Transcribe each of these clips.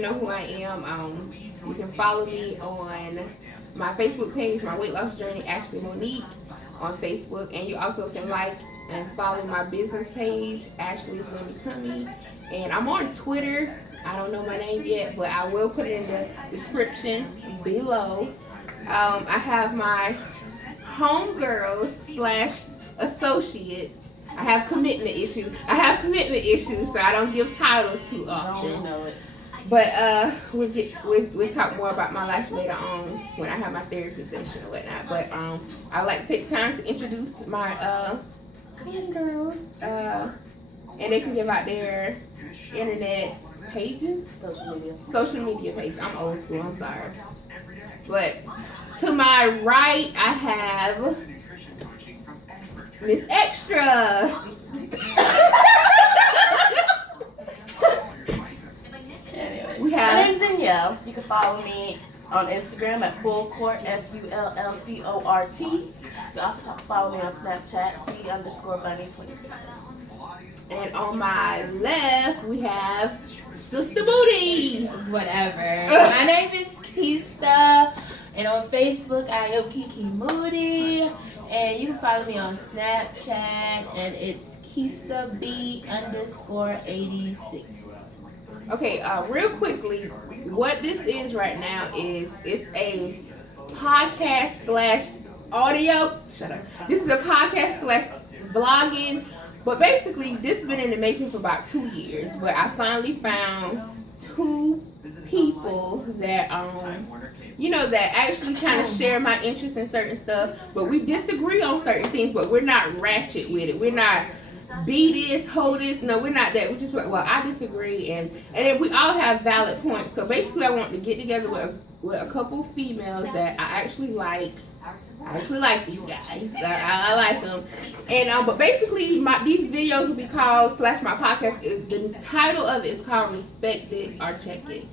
know who I am. You can follow me on my Facebook page, my weight loss journey, Ashley Monique, on Facebook, and you also can like and follow my business page, Ashley's Yummy Tummy, and I'm on Twitter. I don't know my name yet, but I will put it in the description below. I have my homegirls slash associates. I have commitment issues. So I don't give titles too often. Don't know it. But we'll talk more about my life later on when I have my therapy session or whatnot. But I like to take time to introduce my homegirls, and they can give out their internet pages, social media pages. I'm old school. I'm sorry. But to my right, I have Miss Extra. My name's Danielle. You can follow me on Instagram at Full Court, FULLCORT. You also follow me on Snapchat, C_Bunny26. And on my left, we have Sister Booty. Whatever. My name is Keista, and on Facebook I am Kiki Moody, and you can follow me on Snapchat, and it's Keista B_86. Okay, real quickly, what this is right now is it's a podcast slash audio. Shut up. This is a podcast slash vlogging. But basically, this has been in the making for about 2 years. But I finally found 2 people that that actually kind of share my interest in certain stuff. But we disagree on certain things, but we're not ratchet with it. We're not be this, hold this. No, we're not that. We just I disagree, and then we all have valid points. So basically, I want to get together with a couple females that I actually like. I actually like these guys. I like them. And but basically, these videos will be called / my podcast. The title of it is called Respect It or Check It.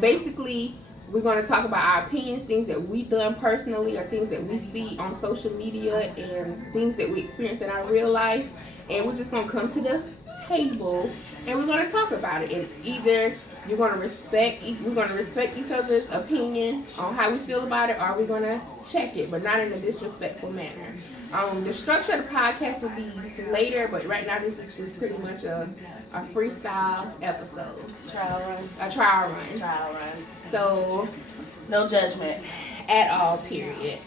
Basically, we're going to talk about our opinions, things that we've done personally, or things that we see on social media, and things that we experience in our real life. And we're just going to come to the table and we're going to talk about it. And either we're going to respect each other's opinion on how we feel about it, or we're going to check it, but not in a disrespectful manner. The structure of the podcast will be later, but right now this is just pretty much a freestyle episode. A trial run. So no judgment at all, period.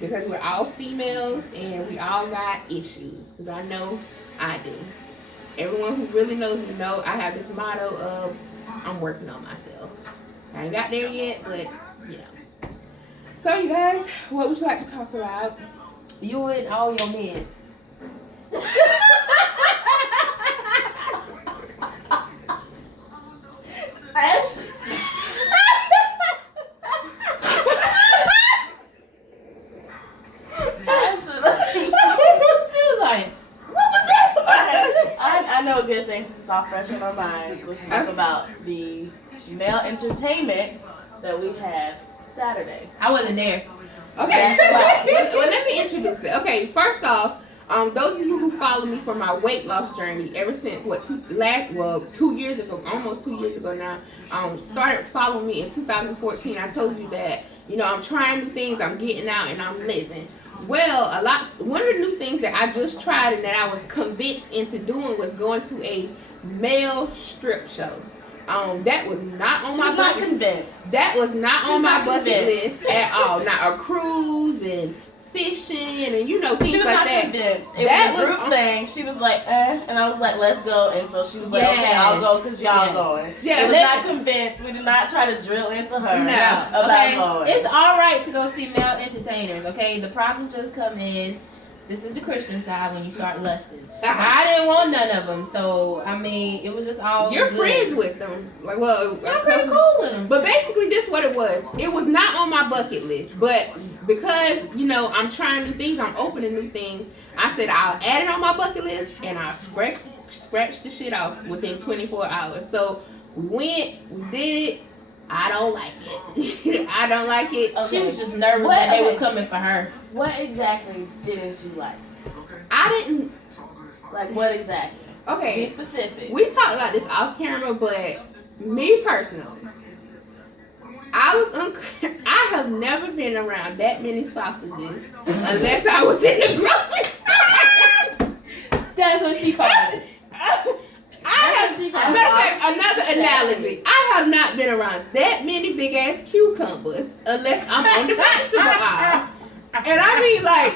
Because we're all females and we all got issues. Because I know I do. Everyone who really knows me know I have this motto of I'm working on myself. I ain't got there yet, but you know. So you guys, what would you like to talk about? You and all your men. I know a good thing since it's all fresh in our mind was to talk about the male entertainment that we had Saturday. I wasn't there. Okay, well, let me introduce it. Okay, first off, those of you who follow me for my weight loss journey ever since 2 years ago, almost 2 years ago now, started following me in 2014. I told you that, I'm trying new things, I'm getting out, and I'm living. Well, one of the new things that I just tried and that I was convinced into doing was going to a male strip show. That was not on my bucket. Convinced. That was not on my bucket list at all. Not a cruise and fishing and things like that. She was not convinced. It was a group thing. She was like, and I was like, let's go. And so she was like, okay, I'll go because y'all going. Yeah, it was not convinced. We did not try to drill into her about going. It's all right to go see male entertainers. Okay, the problem just come in. This is the Christian side when you start lusting. I didn't want none of them, so I mean, it was just all. You're good. friends with them, I'm pretty cool with them. But basically, this is what it was. It was not on my bucket list, but because I'm trying new things, I'm opening new things. I said I'll add it on my bucket list, and I'll scratch the shit off within 24 hours. So we went, we did it. I don't like it. I don't like it. Okay. She was just nervous that they was coming for her. What exactly didn't you like? I didn't. Like, what exactly? Okay. Be specific. We talked about this off camera, but me personally, I have never been around that many sausages unless I was in the grocery store. That's what she called it. Another analogy. I have not been around that many big ass cucumbers unless I'm on the vegetable aisle. And I mean, like,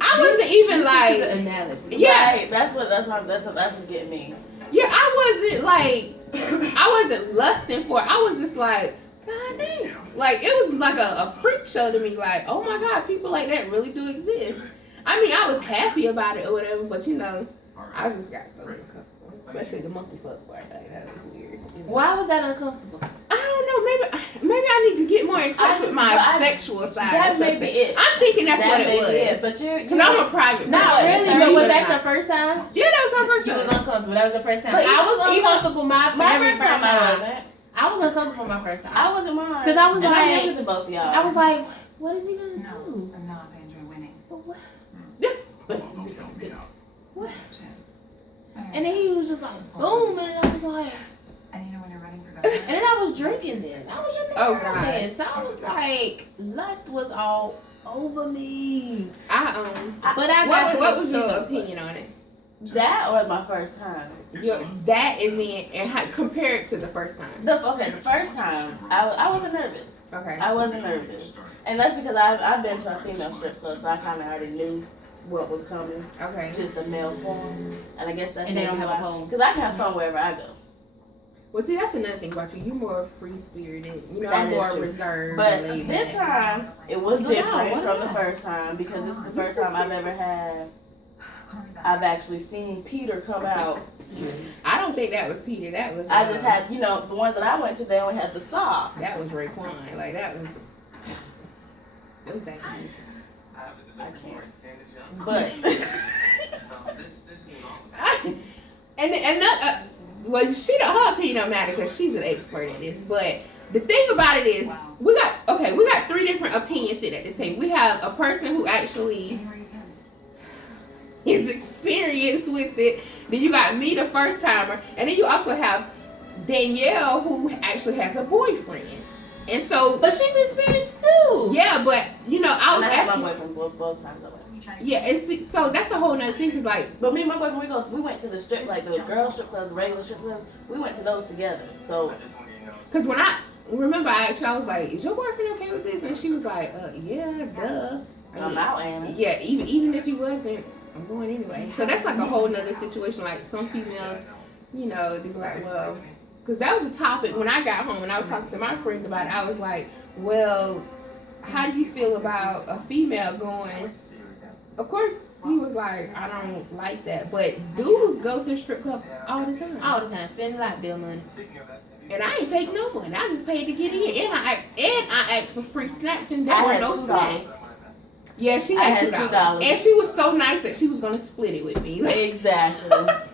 I wasn't even like the analogy. Yeah, Right. That's what's getting me. yeah. I wasn't like I wasn't lusting for it. I was just like, God damn. Like, it was like a freak show to me. Like, oh my God, people like that really do exist. I mean, I was happy about it or whatever, but you know, I just got so uncomfortable. Especially the monkey fuck part. Like, that was weird. You know? Why was that uncomfortable? I don't know. Maybe I need to get more in touch with my sexual side. That may be it. I'm thinking that's what it was. It, but Because I'm a private Not person. really, but was that your first time? Yeah, that was my first You time. was uncomfortable. That was your first time. But I was even- uncomfortable my first time. I wasn't. I was uncomfortable my first time. I wasn't mine. 'Cause I was and like- I'm younger than both of y'all. I was like, what is he gonna do? I'm not enjoying winning. What? What? And then he was just like, boom, and I was like, And you know when you're running for and governor? then I was drinking this. I was in the Oh, house God. then. So I was like, lust was all over me. But I got what was your opinion on it? that or my first time. That event and how, compare it to the first time. The first time I wasn't nervous. Okay. I wasn't nervous, and that's because I've been to a female strip club, so I kind of already knew what was coming. Okay. Just a male form, and I guess that's And they don't have a home. because I can have fun wherever I go. Well, see, that's another thing about you. You're more free spirited. You know, That I'm is more true. reserved. But and laid this back. time it was No, different why from the not? first time because this is the first time I've ever had. I've actually seen Peter come out. I don't think that was Peter. That was. I just had, the ones that I went to, they only had the saw. That was Raekwon. Like that was. Them things. I can't. But And not. Well, her opinion don't matter because she's an expert at this. But the thing about it is, we got three different opinions sitting at this table. We have a person who actually is experienced with it. Then you got me, the first timer, and then you also have Danielle, who actually has a boyfriend. And so, But she's experienced too. yeah, but I was and I had my asking. boyfriend both times I went. Yeah, and see, so that's a whole nother thing. Cause like, But me and my boyfriend, we went to the strip, like the girl strip clubs, the regular strip clubs. We went to those together. So cause when I asked her, I was like, "Is your boyfriend okay with this?" And she was like, "Yeah, duh." I'm out, Anna. Yeah, even if he wasn't, I'm going anyway. So that's like a whole nother situation. Like some females, they be like, well, because that was a topic when I got home and I was talking to my friends about it. I was like, well, how do you feel about a female going? Of course, he was like, I don't like that. But dudes go to the strip club all the time. All the time, spending light bill money. And I ain't take no money. I just paid to get in. And I asked for free snacks and there I were had no $2. snacks. Yeah, she I had had $2. $2. And she was so nice that she was gonna split it with me. Exactly. And I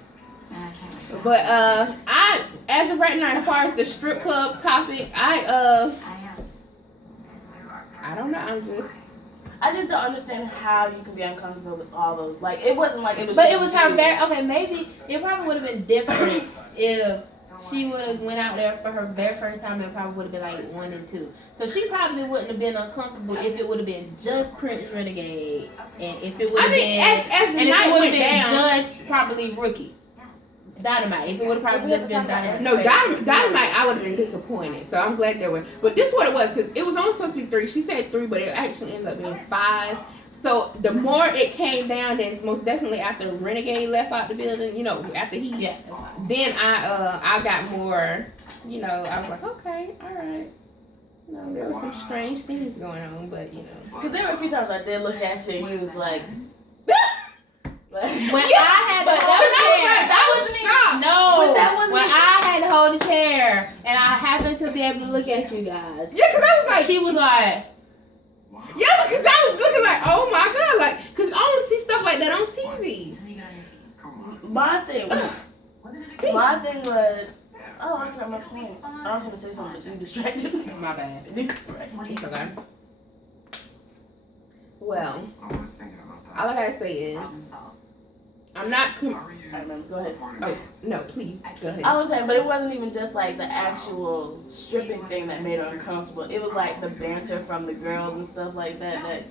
can't wait. But I as of right now, as far as the strip club topic, I don't know. I just don't understand how you can be uncomfortable with all those. Like, it wasn't like it was. But just it was her you. very okay. Maybe it probably would have been different if she would have went out there for her very first time. It probably would have been like 1 and 2. So she probably wouldn't have been uncomfortable if it would have been just Prince Renegade, and if it would have been as the and if night it would went have been down. just probably Rookie Dynamite. If it would have probably just been Dynamite. No, Dynamite, I would have been disappointed. So I'm glad there were. But this is what it was, because it was only supposed to be 3. She said 3, but it actually ended up being 5. So the more it came down, then most definitely after Renegade left out the building, after he, Yeah, that's fine. then I got more, I was like, okay, all right. There were some strange things going on, but Because there were a few times I did look at you and you was like. When I had to But hold the chair, that wasn't even. no. But that wasn't When even- I had to hold the chair and I happened to be able to look at you guys, yeah, because I was like, she was like, yeah, because I was looking like, oh my god, like, because I only see stuff like that on TV. My thing was. Oh, I forgot my point. I was going to say something. You distracted me. my bad. Right. It's okay. Well, all I gotta say is, I'm not. I remember. Go ahead. Oh no, please go ahead. I was saying, but it wasn't even just like the actual stripping thing that made her uncomfortable. It was like the banter from the girls and stuff like that. That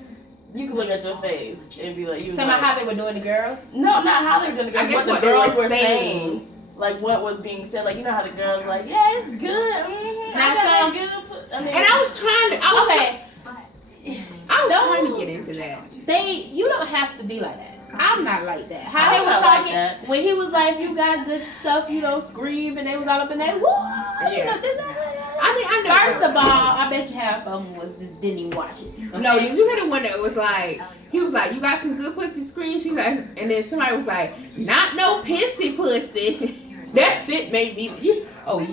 you could look at your face and be like, you was Tell me like, how they were doing the girls. no, not how they were doing the I girls, guess what what the they girls were were saying. saying. Like what was being said. Like you know how the girls were like, yeah, it's good. Mm-hmm, Now, I got some- that good. I mean, And I was trying to. Okay, trying to get into that. you don't have to be like that. I'm not like that. How I'm they was not like talking that. when he was like, "You got good stuff," you don't scream, and they was all up in there. Woo! You Yeah. know, this, that, I mean, I know. First of all, I bet you half of them didn't even watch it. Okay? No, did you hear the one that was like, he was like, you got some good pussy, scream. She's like, and then somebody was like, not no pissy pussy. That shit made me. You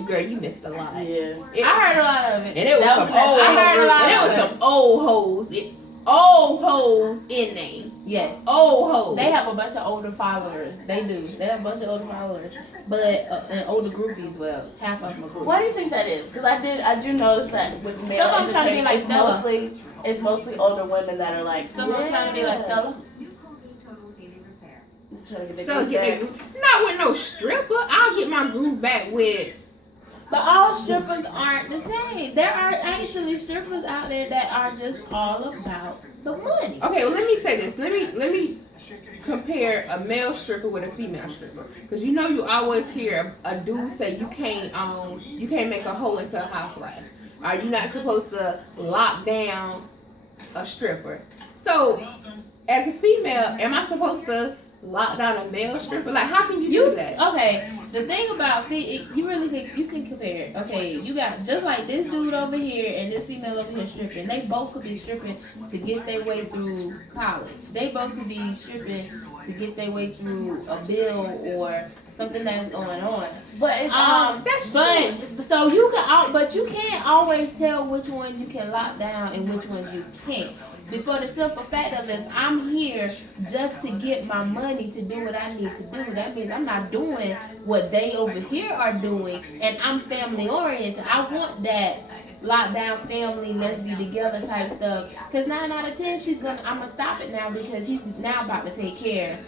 girl, you missed a lot. yeah. I heard a lot of it. And it was That was some the best old. I heard a lot And it of was it. some old hoes in there. Yes. Old hoes. They have a bunch of older followers. They do. They have a bunch of older followers, but and older groupies. Well, half of them are groupies. Why do you think that is? Because I do notice that with male Some of them trying to be entertainment, like it's Stella. mostly older women that are like, Some of them trying to be like Stella. Trying to get So their get groove it, not with no stripper. I'll get my groove back with. But all strippers aren't the same. There are actually strippers out there that are just all about the money. Okay, well let me say this. Let me compare a male stripper with a female stripper, because you know you always hear a dude say you can't make a hoe into a housewife. Are you not supposed to lock down a stripper? So as a female, am I supposed to lock down a male stripper? Like, how can you do that? Okay, the thing about you can compare it. Okay, you got just like this dude over here and this female over here stripping. They both could be stripping to get their way through college. They both could be stripping to get their way through a bill or something that's going on. But it's That's true. So you can, but you can't always tell which one you can lock down and which ones you can't. Before the simple fact of if I'm here just to get my money to do what I need to do, that means I'm not doing what they over here are doing, and I'm family oriented. I want that lockdown family, let's be together type stuff. Cause 9 out of 10, I'm gonna stop it now because he's now about to take care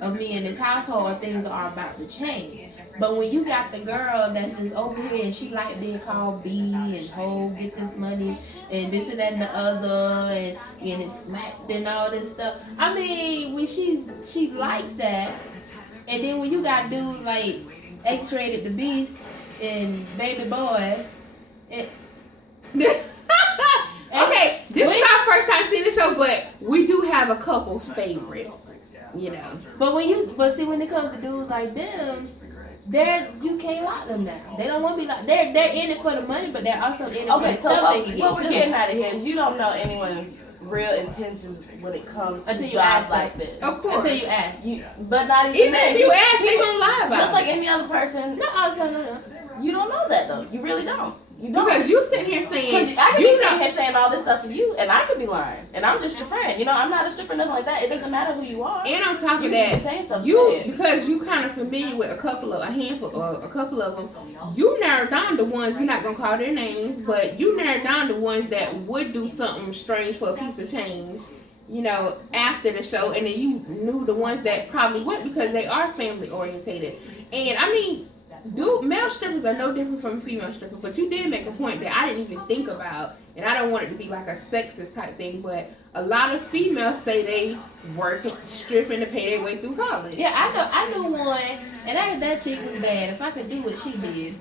of me in this household. Things are about to change. But when you got the girl that's just over here and she like being called B and ho, get this money and this and that and the other and it's smacked and all this stuff. I mean, when she likes that, and then when you got dudes like X-Rated the Beast and Baby Boy, Okay, this is our first time seeing the show, but we do have a couple favorites. You know. but see when it comes to dudes like them, you can't lock them down. They don't want to be like they're in it for the money, but they're also in it for the okay. So stuff they can what get we're too. getting out of here is you don't know anyone's real intentions when it comes to Until you jobs ask like them. this. Of course. Until you ask. But not even Even that. if you ask, they gonna lie about Just it. like any other person, No, I'll tell you. you don't know that though. You really don't. You don't. Because you sitting here saying Because I could be you sitting know. here saying all this stuff to you, and I could be lying, and I'm just your friend. You know, I'm not a stripper, nothing like that. It doesn't matter who you are. And on top You of just be that, saying stuff. to you say it. because you kind of familiar with a couple of them, you narrowed down the ones, we're not gonna call their names, but you narrowed down the ones that would do something strange for a piece of change, you know, after the show, and then you knew the ones that probably wouldn't because they are family orientated. And I mean, male strippers are no different from female strippers, but you did make a point that I didn't even think about, and I don't want it to be like a sexist type thing, but a lot of females say they work stripping to pay their way through college. Yeah, I knew one, and that chick was bad. If I could do what she did,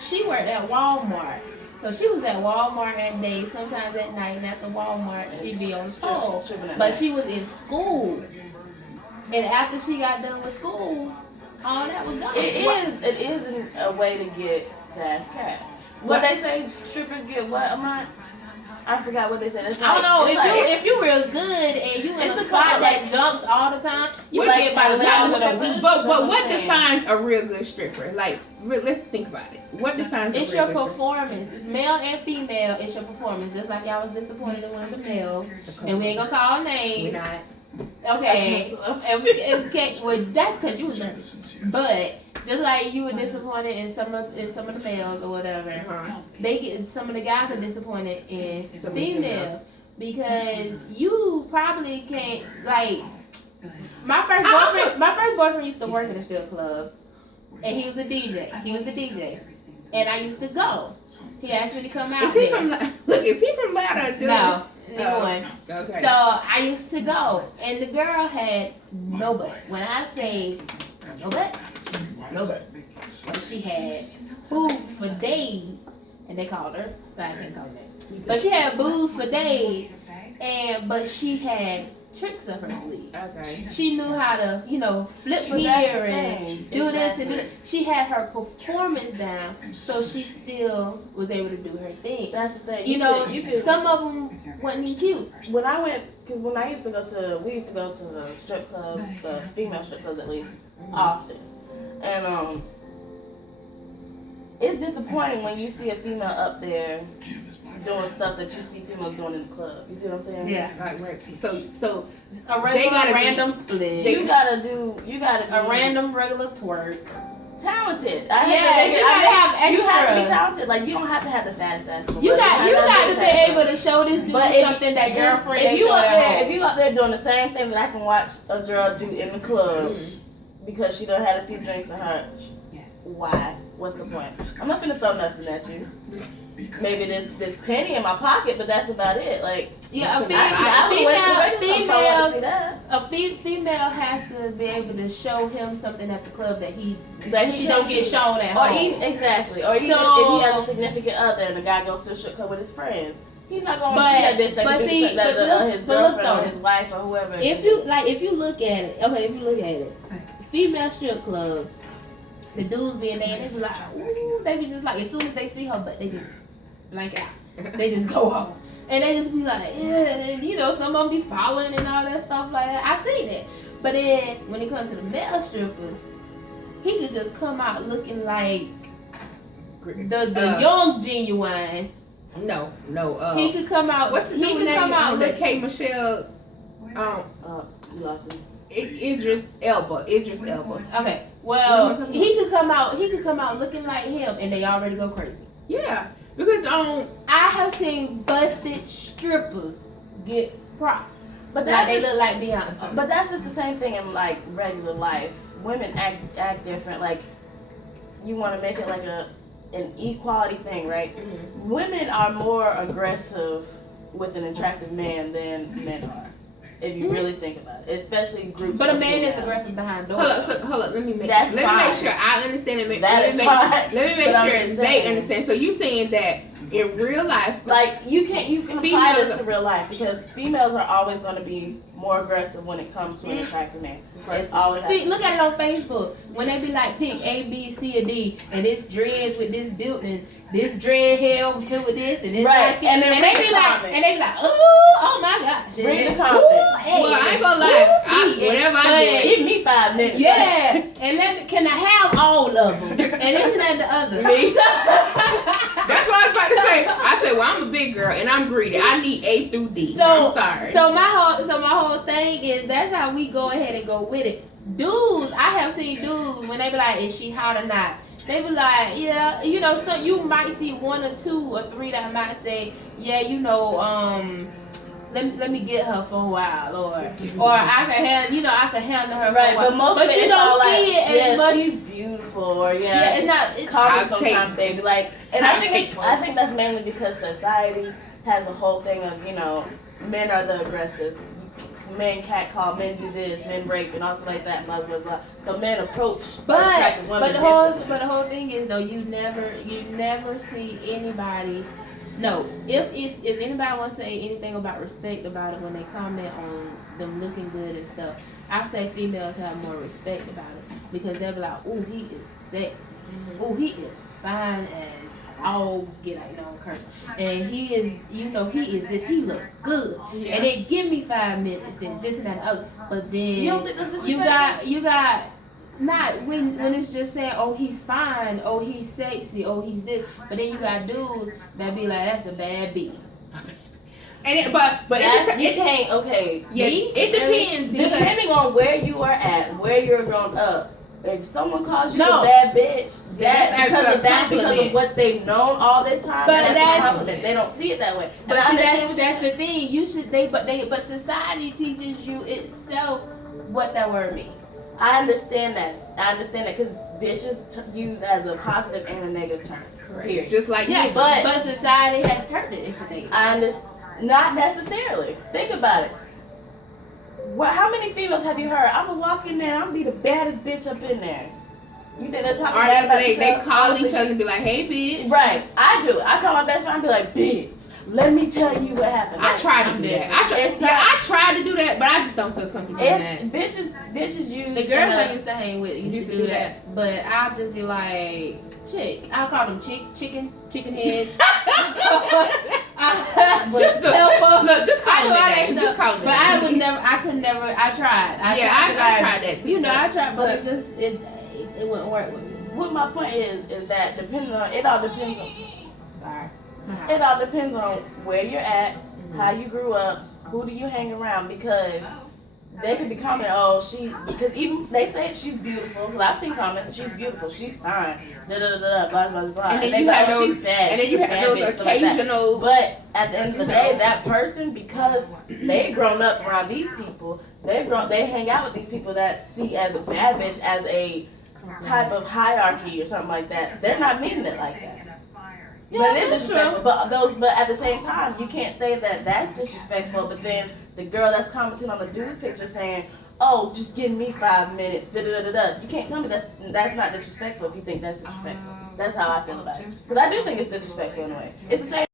she worked at Walmart. So she was at Walmart at day, sometimes at night, and after Walmart, she'd be on the phone. But she was in school. And after she got done with school, all that was gone. It is a way to get fast cash. What they say, strippers get what a month? I forgot what they said. It's I don't know, it's if you real good and you in It's a a spot couple, that like- jumps all the time, you Like get about Atlanta $1 a strippers. week. But That's what what I'm saying. defines a real good stripper? Like, let's think about it. What defines It's a your real good stripper? performance. It's male and female. It's your performance. Just like y'all was disappointed in one of the males, and we ain't gonna call We're names. not. Okay, well, that's because you was nervous. But just like you were disappointed in some of the males or whatever, some of the guys are disappointed in Some of the females because you probably can't like. My first boyfriend used to work in a strip club, and he was a DJ. He was the DJ, and I used to go. He asked me to come out. Is he from Louder? No, one. Okay. So I used to go, and the girl had no butt. When I say no butt, no butt. Well, she had boobs for days, and they called her, but I can't call her that. But she had boobs for days, but she had tricks up her sleeve. Okay. She knew how to, flip here and do this and do that. She had her performance down, so she still was able to do her thing. That's the thing. You could, some of them wasn't even cute. When I used to go to, we used to go to the strip clubs, the female strip clubs at least, often. And it's disappointing when you see a female up there doing stuff that you see females doing in the club. You see what I'm saying? Yeah. Right. So a random split. You gotta be a random regular twerk. Talented. You gotta have extra. You have to be talented. Like, you don't have to have the fattest ass. You got to be able to show this dude something that girlfriend ain't showing at home. If you out there doing the same thing that I can watch a girl do in the club because she done had a few drinks in her, why? What's the point? I'm not gonna throw nothing at you. Maybe this penny in my pocket, but that's about it. Like, yeah, female has to be able to show him something at the club that she don't get shown at home. Exactly. Or even if he has a significant other and the guy goes to a strip club with his friends, he's not going to see that bitch that can do his girlfriend or his wife or whoever. If you look at it, female strip club, the dudes being there, they be like, ooh, they be just like, as soon as they see her, but they just blank out. They just go home. And they just be like, yeah, and some of them be following and all that stuff like that. I see that. But then, when it comes to the male strippers, he could just come out looking like the young Genuine. No. He could come out. What's the name that K. Michelle? You lost me. Idris Elba. Okay. Well, he could come out looking like him, and they already go crazy. Yeah, because I have seen busted strippers get props, but they look like Beyonce. But that's just the same thing in like regular life. Women act different. Like, you want to make it like an equality thing, right? Mm-hmm. Women are more aggressive with an attractive man than men are. If you really think about it, especially groups. But a man is aggressive behind doors. Hold up. Let me make sure I understand it. Let me make sure they understand. So you saying that in real life, like you can apply this to real life, because females are always going to be more aggressive when it comes to an attractive man. It's always look at it on Facebook when they be like pick A, B, C, or D, and this dreads with this building. This dread here with this and this, right? And they be like, oh my gosh! Bring the comment. Well, I ain't gonna lie. Whatever I do, give me 5 minutes. Yeah, and can I have all of them? And this and the other. Me. That's what I was about to say. I said, well, I'm a big girl and I'm greedy. I need A through D. I'm sorry. So my whole thing is that's how we go ahead and go with it. Dudes, I have seen dudes when they be like, is she hot or not? They be like, yeah, so you might see 1 or 2 or 3 that might say, yeah, let me get her for a while, or I can handle her. Right, for a while. But most but of you don't see it as much. She's beautiful, or it's not. Call me sometime, baby. Like, and I think that's mainly because society has a whole thing of men are the aggressors. Men catcall, men do this, men rape, and also like that, blah blah blah. So men approach attractive women. But the whole thing is though, you never see anybody. No, if anybody wants to say anything about respect about it when they comment on them looking good and stuff, I say females have more respect about it because they'll be like, "Ooh, he is sexy. Ooh, he is fine as all get out, curse. And he is, he is this. He look good. Yeah. And then give me 5 minutes and this and that and other. But then you don't think that's you got not when it's just saying, oh, he's fine, oh, he's sexy, oh, he's this. But then you got dudes that be like, that's a bad B. And but you can't. Okay. Yeah. It depends. Depending on where you are at, where you're grown up. If someone calls you a bad bitch, because of what they've known all this time, that's a compliment. They don't see it that way. But that's the thing. But society teaches you itself what that word means. I understand that because bitch is used as a positive and a negative term. Period. Just like Yeah, nigga. but society has turned it into negative. I understand. Not necessarily. Think about it. How many females have you heard? I'm gonna walk in there. I'm gonna be the baddest bitch up in there. You think they're talking Or bad about they themselves? call Honestly, each other and be like, hey, bitch. Right, I do. I call my best friend and be like, bitch, let me tell you what happened. I Like, tried to I'm do dead. that. It's not- I tried to do that, but I just don't feel comfortable doing It's that. bitches use The girls I used to hang with used to do that. that, but I'll just be like, chick. I'll call them chicken heads. Just the- Self-up. Look, just I call do them all that that name. stuff, Just call them but I that was name. never. I could never. I tried. I tried that too. You know, I tried, but it wouldn't work with me. What my point is that depending on it all depends on Sorry. it all depends on where you're at, how you grew up, who do you hang around, because they could be commenting, because even they say she's beautiful, because I've seen comments, she's beautiful, she's fine, da da da da, blah blah blah, And then they you go, have oh, those, she's bad, and then you she's a have bad those bitch, stuff like that. occasional. But at the end of the You day, know. that person, because they've grown up around these people, they hang out with these people that see as a bad bitch as a type of hierarchy or something like that. They're not meaning it like that. Yeah, But it is that's disrespectful. But at the same time, you can't say that that's disrespectful. But then the girl that's commenting on the dude picture saying, "Oh, just give me 5 minutes." Da da da da. You can't tell me that's not disrespectful if you think that's disrespectful. That's how I feel about it. Because I do think it's disrespectful in a way. It's the same